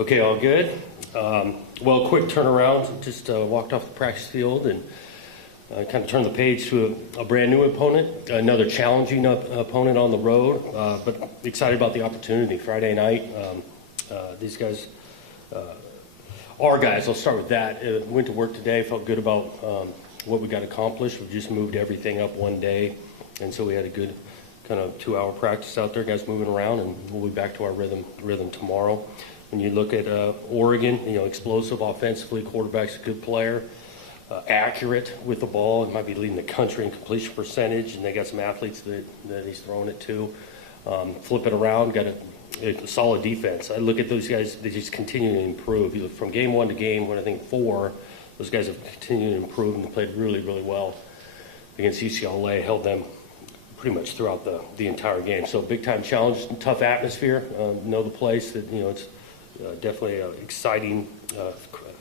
Okay, all good. Well, quick turnaround. Just walked off the practice field and kind of turned the page to a brand new opponent, another challenging opponent on the road, but excited about the opportunity. Friday night, these guys, our guys, I'll start with that. Went to work today, felt good about what we got accomplished. We just moved everything up one day, and so we had a good kind of 2-hour practice out there, guys moving around, and we'll be back to our rhythm tomorrow. When you look at Oregon, explosive offensively, quarterback's a good player, accurate with the ball, and might be leading the country in completion percentage, and they got some athletes that he's throwing it to. Flip it around, got a solid defense. I look at those guys, they just continue to improve. You look from game 1 to game 1, I think 4, those guys have continued to improve and played really, really well against UCLA, held them pretty much throughout the entire game. So big-time challenge, tough atmosphere. Know the place, that it's definitely an exciting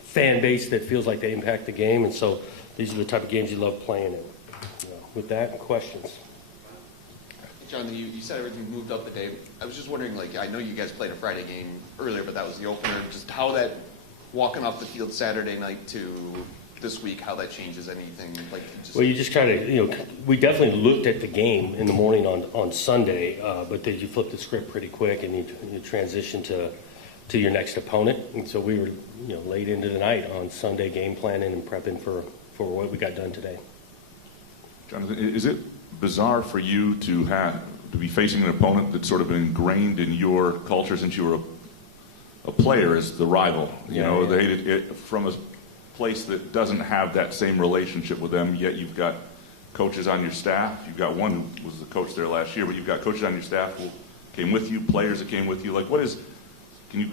fan base that feels like they impact the game, and so these are the type of games you love playing in. With that, questions? John, you said everything moved up the day. I was just wondering, I know you guys played a Friday game earlier, but that was the opener. Just how that, walking off the field Saturday night to this week, how that changes anything? Well, you just kind of, we definitely looked at the game in the morning on Sunday, but then you flip the script pretty quick and you transition to your next opponent. And so we were, late into the night on Sunday game planning and prepping for what we got done today. Jonathan, is it bizarre for you to be facing an opponent that's sort of been ingrained in your culture since you were a player as the rival? They from a place that doesn't have that same relationship with them, yet you've got coaches on your staff. You've got one who was the coach there last year, but you've got coaches on your staff who came with you, players that came with you. Can you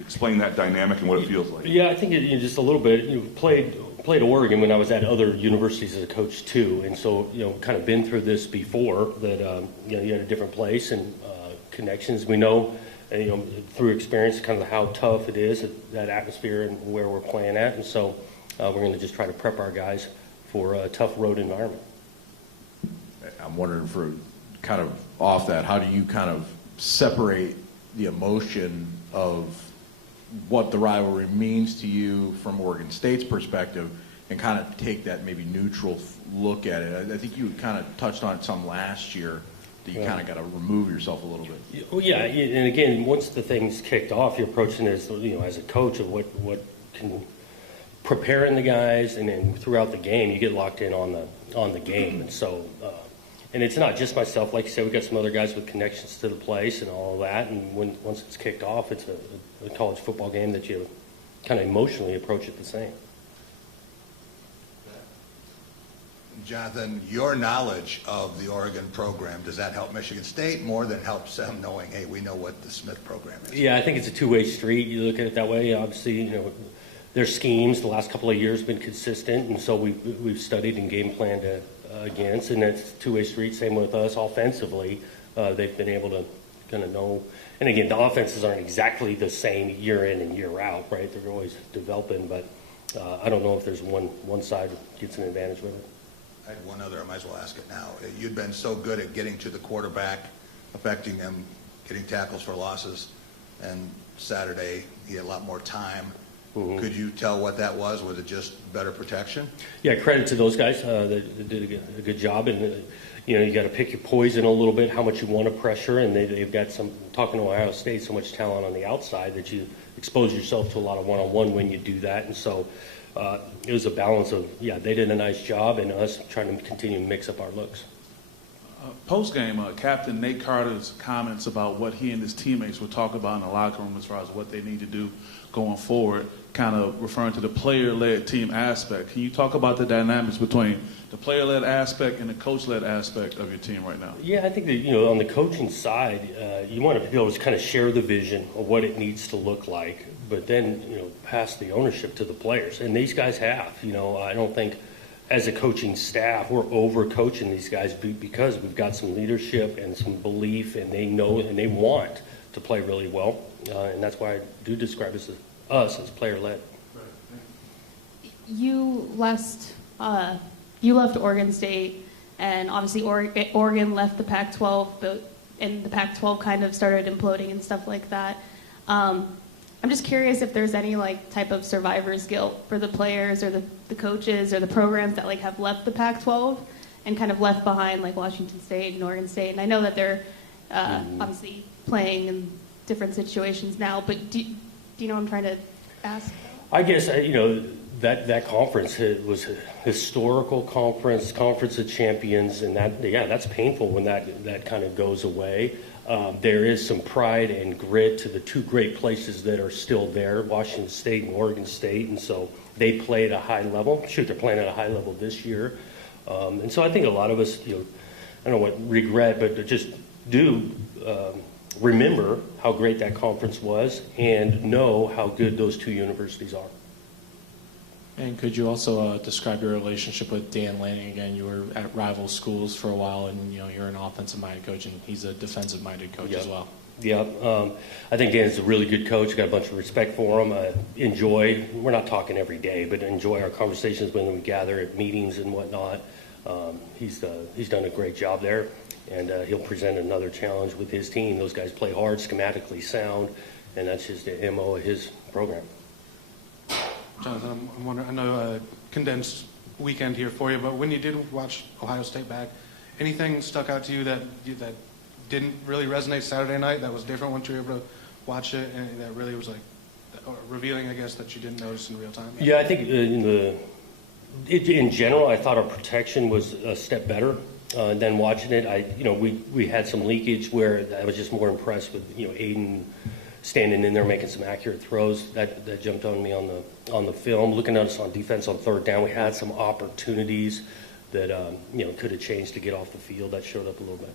explain that dynamic and what it feels like? Yeah, I think just a little bit. Played Oregon when I was at other universities as a coach too, and so kind of been through this before. That you had a different place and connections. We know, through experience, kind of how tough it is, that atmosphere and where we're playing at, and so we're going to just try to prep our guys for a tough road environment. I'm wondering, for kind of off that, how do you kind of separate the emotion of what the rivalry means to you from Oregon State's perspective and kind of take that maybe neutral look at it? I think you kind of touched on it some last year, that you kind of got to remove yourself a little bit. Well, yeah, and again, once the thing's kicked off, you're approaching it as, as a coach of what can preparing the guys, and then throughout the game, you get locked in on the game, and so. And it's not just myself. Like you said, we've got some other guys with connections to the place and all of that. And once it's kicked off, it's a college football game that you kind of emotionally approach it the same. Jonathan, your knowledge of the Oregon program, does that help Michigan State more than helps them knowing, hey, we know what the Smith program is? Yeah, I think it's a two-way street. You look at it that way. Obviously, their schemes the last couple of years have been consistent, and so we've studied and game planned against, and that's a two-way street. Same with us offensively. They've been able to kind of know, and again, the offenses aren't exactly the same year in and year out, right? They're always developing, but I don't know if there's one side gets an advantage with it. I had one other, I might as well ask it now. You'd been so good at getting to the quarterback, affecting them, getting tackles for losses, and Saturday he had a lot more time. Mm-hmm. Could you tell what that was? Was it just better protection? Yeah, credit to those guys. They did a good job. And, you got to pick your poison a little bit, how much you want to pressure. And they've got talking to Ohio State, so much talent on the outside that you expose yourself to a lot of one-on-one when you do that. And so it was a balance of, they did a nice job, and us trying to continue to mix up our looks. Post-game, Captain Nate Carter's comments about what he and his teammates were talking about in the locker room as far as what they need to do going forward, kind of referring to the player-led team aspect. Can you talk about the dynamics between the player-led aspect and the coach-led aspect of your team right now? Yeah, I think that, on the coaching side, you want to be able to kind of share the vision of what it needs to look like, but then, pass the ownership to the players. And these guys have. I don't think as a coaching staff we're over-coaching these guys because we've got some leadership and some belief, and they know and they want to play really well. And that's why I do describe us as player-led. You left Oregon State, and obviously Oregon left the Pac-12, and the Pac-12 kind of started imploding and stuff like that. I'm just curious if there's any like type of survivor's guilt for the players or the coaches or the programs that like have left the Pac-12 and kind of left behind like Washington State and Oregon State. And I know that they're obviously playing in different situations now, but do you know what I'm trying to ask? I guess, that conference was a historical conference of champions, and that's painful when that kind of goes away. There is some pride and grit to the two great places that are still there, Washington State and Oregon State, and so they play at a high level. Shoot, they're playing at a high level this year. And so I think a lot of us, I don't know what regret, but just do remember how great that conference was and know how good those two universities are. And could you also describe your relationship with Dan Lanning again? You were at rival schools for a while, and you're an offensive-minded coach, and he's a defensive-minded coach as well. Yeah, I think Dan's a really good coach. Got a bunch of respect for him. We're not talking every day, but enjoy our conversations when we gather at meetings and whatnot. He's done a great job there, and he'll present another challenge with his team. Those guys play hard, schematically sound, and that's just the MO of his program. Jonathan, I'm wondering, I know a condensed weekend here for you, but when you did watch Ohio State back, anything stuck out to you that didn't really resonate Saturday night that was different once you were able to watch it, and that really was like revealing, I guess, that you didn't notice in real time? Yeah, I think in general, I thought our protection was a step better than watching it. We had some leakage where I was just more impressed with Aiden standing in there making some accurate throws. That jumped on me on the film. Looking at us on defense on third down, we had some opportunities that could have changed to get off the field. That showed up a little bit.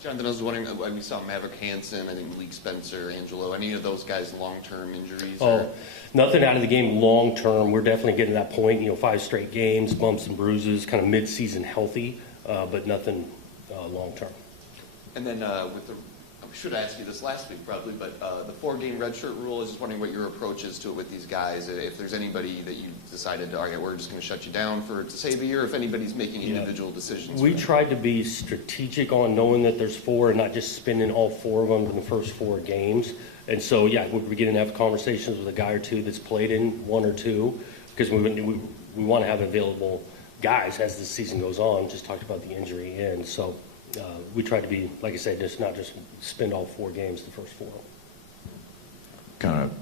Jonathan, I was wondering, we saw Maverick Hansen, I think Malik Spencer, Angelo, any of those guys long-term injuries? Nothing out of the game long-term. We're definitely getting to that point, 5 straight games, bumps and bruises, kind of mid-season healthy, but nothing long-term. And then I should ask you this last week probably, but the 4-game redshirt rule, I was just wondering what your approach is to it with these guys. If there's anybody that you decided, all right, we're just going to shut you down to save a year, if anybody's making individual decisions. We tried to be strategic on knowing that there's 4 and not just spending all 4 of them in the first 4 games. And so, we're beginning to have conversations with a guy or two that's played in 1 or 2 because we want to have available guys as the season goes on. Just talked about the injury in. So we tried to be, like I said, not just spend all 4 games the first 4. Kind of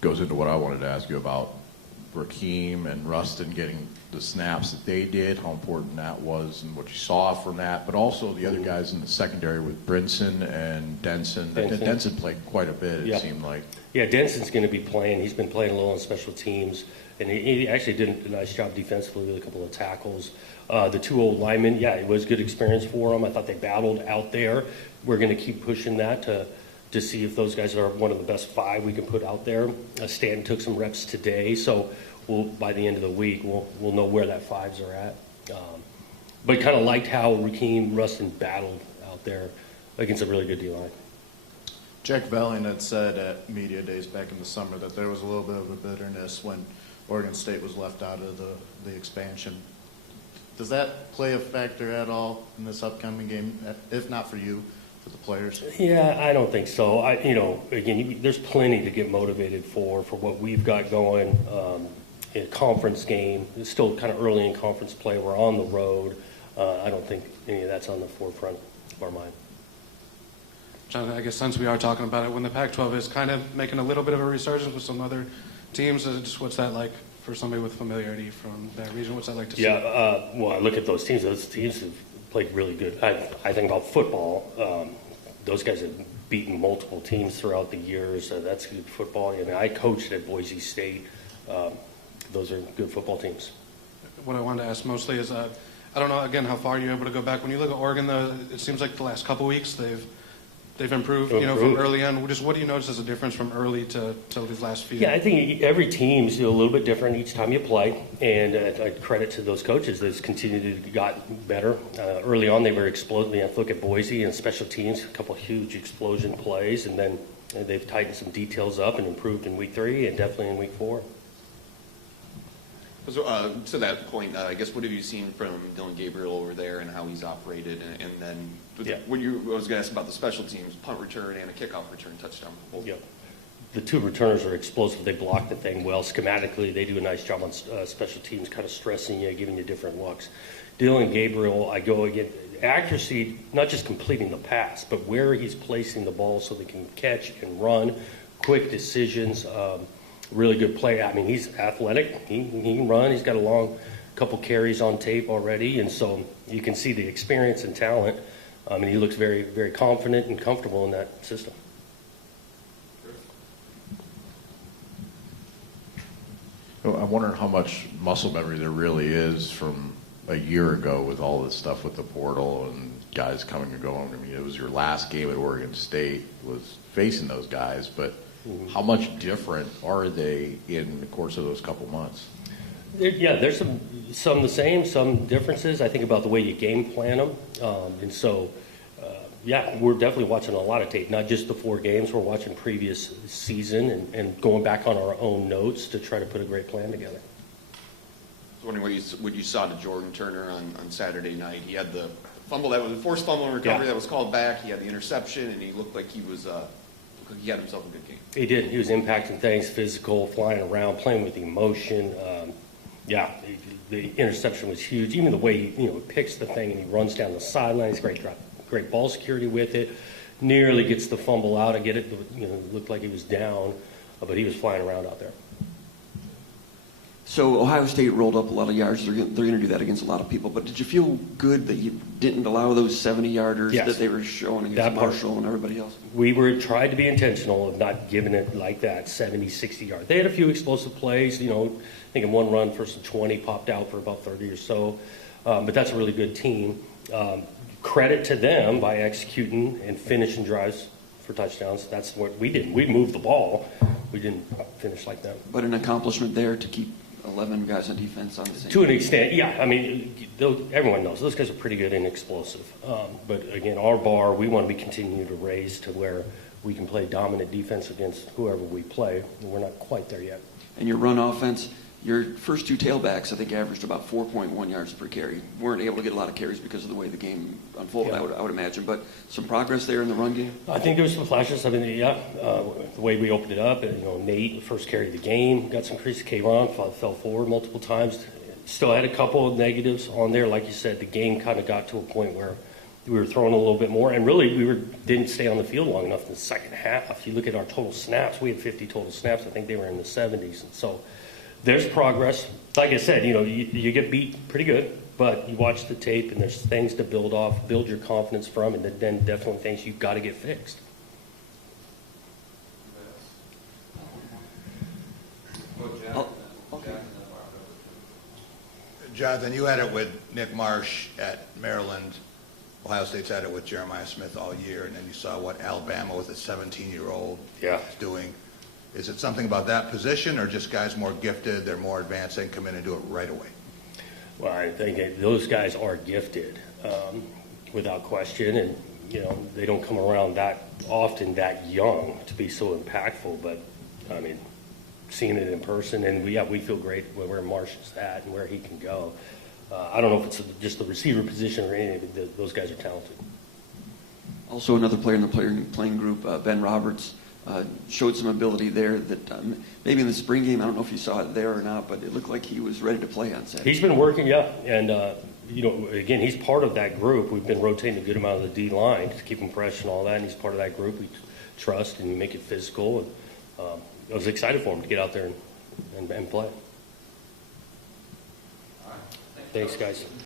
goes into what I wanted to ask you about Rakeem and Rustin getting the snaps that they did, how important that was and what you saw from that, but also the other guys in the secondary with Brinson and Denson. Denson played quite a bit, it seemed like. Yeah, Denson's going to be playing. He's been playing a little on special teams, and he actually did a nice job defensively with a couple of tackles. The 2 old linemen, it was good experience for them. I thought they battled out there. We're going to keep pushing that to see if those guys are one of the best 5 we can put out there. Stanton took some reps today, so by the end of the week, we'll know where that 5s are at. But kind of liked how Rakeem Rustin battled out there against a really good D-line. Jack Velling had said at media days back in the summer that there was a little bit of a bitterness when Oregon State was left out of the expansion. Does that play a factor at all in this upcoming game, if not for you, for the players? Yeah, I don't think so. Again, there's plenty to get motivated for what we've got going. In a conference game, it's still kind of early in conference play. We're on the road. I don't think any of that's on the forefront of our mind. John, I guess since we are talking about it, when the Pac-12 is kind of making a little bit of a resurgence with some other teams, just what's that like for somebody with familiarity from that region? What's that like to see? Well, I look at those teams. Those teams have played really good. I think about football. Those guys have beaten multiple teams throughout the years. That's good football. I coached at Boise State. Those are good football teams. What I wanted to ask mostly is, I don't know, again, how far you're able to go back. When you look at Oregon, though, it seems like the last couple weeks they've improved, from early on. Just what do you notice as a difference from early to these last few? Yeah, I think every team's a little bit different each time you play, and I credit to those coaches that's continued to got better. Early on, they were exploding. Look at Boise and special teams, a couple of huge explosion plays, and then they've tightened some details up and improved in week 3 and definitely in week 4. So, to that point, I guess what have you seen from Dylan Gabriel over there and how he's operated? And then Yeah. I was going to ask about the special teams, punt return and a kickoff return touchdown. Yep. The two returners are explosive. They block the thing well. Schematically, they do a nice job on special teams, kind of stressing you, giving you different looks. Dylan Gabriel, I go again, accuracy, not just completing the pass, but where he's placing the ball so they can catch and run, quick decisions, really good play. I mean, he's athletic. He can run. He's got a long couple carries on tape already, and so you can see the experience and talent. And he looks very, very confident and comfortable in that system. I'm wondering how much muscle memory there really is from a year ago with all this stuff with the portal and guys coming and going. I mean, it was your last game at Oregon State was facing those guys, but how much different are they in the course of those couple months? There's some the same, some differences. I think about the way you game plan them. And so, we're definitely watching a lot of tape, not just the 4 games. We're watching previous season and going back on our own notes to try to put a great plan together. I was wondering what you saw to Jordan Turner on Saturday night. He had the fumble that was a forced fumble and recovery that was called back. He had the interception, and he looked like he had himself a good game. He did. He was impacting things, physical, flying around, playing with emotion. The interception was huge. Even the way he picks the thing and he runs down the sideline. He's great ball security with it. Nearly gets the fumble out. I get it. Looked like he was down, but he was flying around out there. So Ohio State rolled up a lot of yards. They're going to do that against a lot of people. But did you feel good that you didn't allow those 70-yarders that they were showing against Marshall and everybody else? We tried to be intentional of not giving it like that, 70, 60 yards. They had a few explosive plays. I think in one run, first and 20, popped out for about 30 or so. But that's a really good team. Credit to them by executing and finishing drives for touchdowns. That's what we did. We moved the ball. We didn't finish like that. But an accomplishment there to keep 11 guys on defense on the same. To an extent, yeah. I mean, everyone knows those guys are pretty good and explosive. But again, our bar, we want to be continuing to raise to where we can play dominant defense against whoever we play. And we're not quite there yet. And your run offense, your first 2 tailbacks, I think, averaged about 4.1 yards per carry. Weren't able to get a lot of carries because of the way the game unfolded, I would imagine. But some progress there in the run game? I think there was some flashes. I mean, the way we opened it up, Nate, first carry of the game, got some crease. Kayron fell forward multiple times. Still had a couple of negatives on there. Like you said, the game kind of got to a point where we were throwing a little bit more. And really, didn't stay on the field long enough in the second half. You look at our total snaps, we had 50 total snaps. I think they were in the 70s. And so there's progress. Like I said, you get beat pretty good, but you watch the tape and there's things to build off, build your confidence from, and then definitely things you've got to get fixed. Jonathan, you had it with Nick Marsh at Maryland. Ohio State's had it with Jeremiah Smith all year, and then you saw what Alabama with a 17-year-old is doing. Is it something about that position, or just guys more gifted, they're more advanced, they can come in and do it right away? Well, I think those guys are gifted, without question, and they don't come around that often, that young, to be so impactful. But I mean, seeing it in person, and we feel great where Marsh is at and where he can go. I don't know if it's just the receiver position or anything, but those guys are talented. Also, another player in the playing group, Ben Roberts, showed some ability there that maybe in the spring game, I don't know if you saw it there or not, but it looked like he was ready to play on Saturday. He's been working, and again, he's part of that group. We've been rotating a good amount of the D line to keep him fresh and all that, and he's part of that group. We trust and make it physical, and I was excited for him to get out there and play. Thanks, guys.